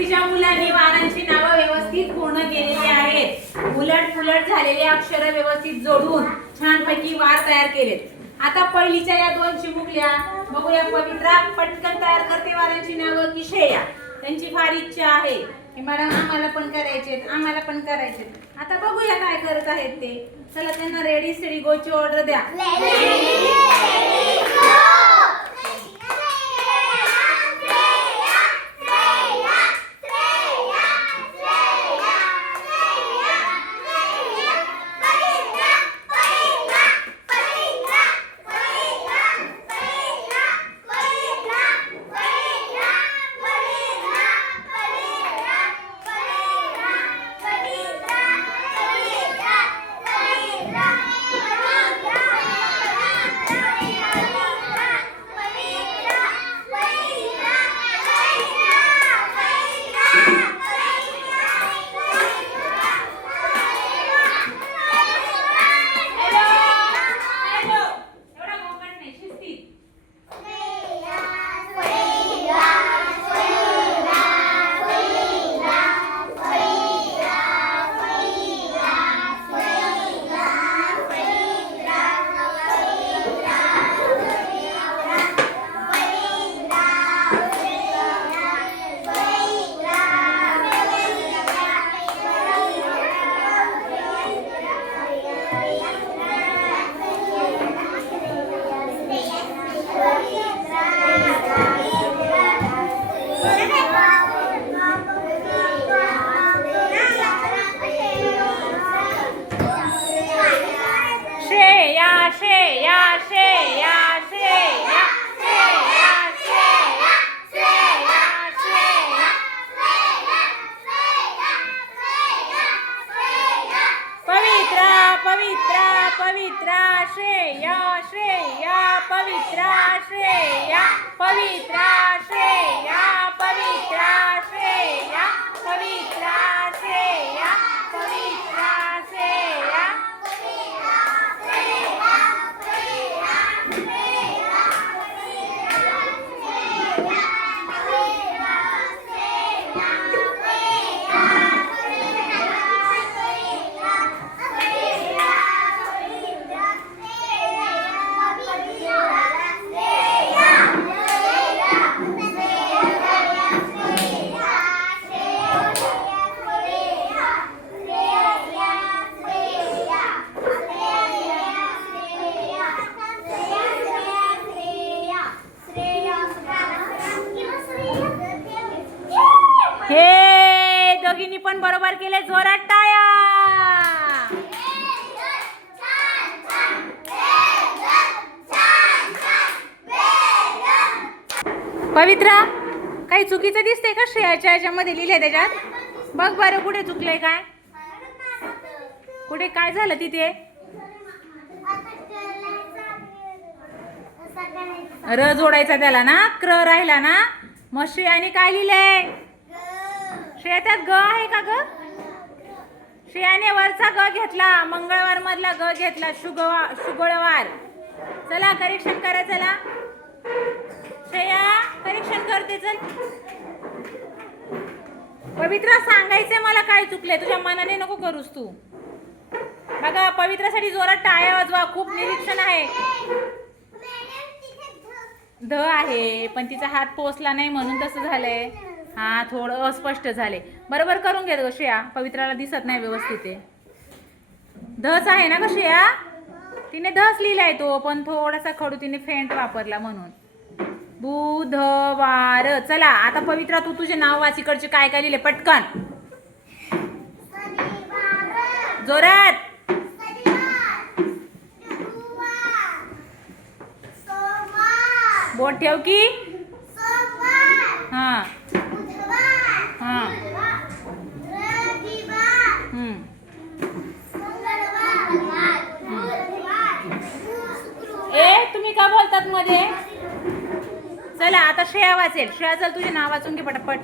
दुसरीच्या मुलांनी वारांची नावं व्यवस्थित पूर्ण केलेली आहेत. उलट पुलट झालेले अक्षर व्यवस्थित जोडून छानपैकी वार तयार केलेत. आता पहिलीच्या या दोन चिमुकल्या बघूया. पवित्रा पटकन तयार करते वारांची नावं की श्रेया. त्यांची फार इच्छा आहे की मॅडम आम्हाला पण करायचे, आम्हाला पण करायचे. आता बघूया काय करत आहेत ते. चला त्यांना रेडी स्टडी गो ची ऑर्डर द्या. पवित्रा श्रेया श्रेया पवित्रा श्रेया पवित्रा श्रेया पवित्रा श्रेया पवित्रा श्रेया पवित्रा श्रेया. हे दोघींनी पण बरोबर केले. जोरात टाळ्या. पवित्रा काही चुकीचं दिसतंय का श्रेयाच्या याच्यामध्ये लिहिलंय त्याच्यात? बघ बरं कुठे चुकलंय काय, कुठे काय झालं तिथे. र जोडायचा त्याला ना, क्र राहिला ना. मग श्रेयाने काय लिहिलंय? श्रेया त्यात ग आहे का ग? श्रेयाने वरचा ग घेतला, मंगळवार मधला ग घेतला, शुक्रवार. चला करेक्शन करा. चला श्रेया करेक्शन करते. चल पवित्रा सांगायचंय मला काय चुकलंय, तुझ्या मनाने नको करूस तू. बघा पवित्रासाठी जोरात टाळ्या वाजवा. खूप निरीक्षण आहे. ध आहे पण तिचा हात पोचला नाही म्हणून तसं झालंय. हा थोडं अस्पष्ट झाले. बरोबर करून घे ग श्रेया. पवित्राला दिसत नाही व्यवस्थित ते. धच आहे ना ग श्रेया. तिने धच लिहिलाय तो, पण थोडासा खडू तिने फेंट वापरला म्हणून. बुधवार. चला आता पवित्रा तू तुझे नाव वाच. इकडचे काय काय लिहिले पटकन जोरात. बोट ठेव की. हां हां. ए तुम्ही का बोलतात मध्ये. चला आता श्रेया वाचेल. श्रेया चल तुझे नाव वाचून घे पटापट.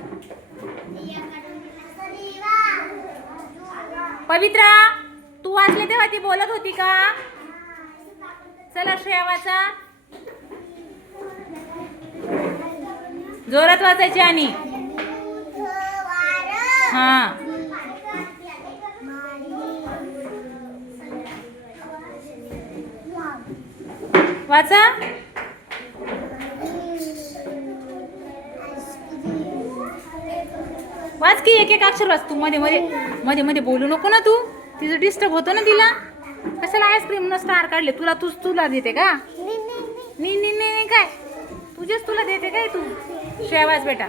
पवित्रा तू वाचले तेव्हा ती बोलत होती का? चला श्रेया वाचा. जोरात वाचायची आणि हा वाचा. वाच की एक एक अक्षर वाच. तू मध्ये मध्ये मध्ये मध्ये बोलू नको ना. तू तिचं डिस्टर्ब होतं ना तिला. कशाला आईस्क्रीम न स्टार काढले तुला देते का? नाही काय तुझेच तुला देते काय? तू श्रेया वाच बेटा.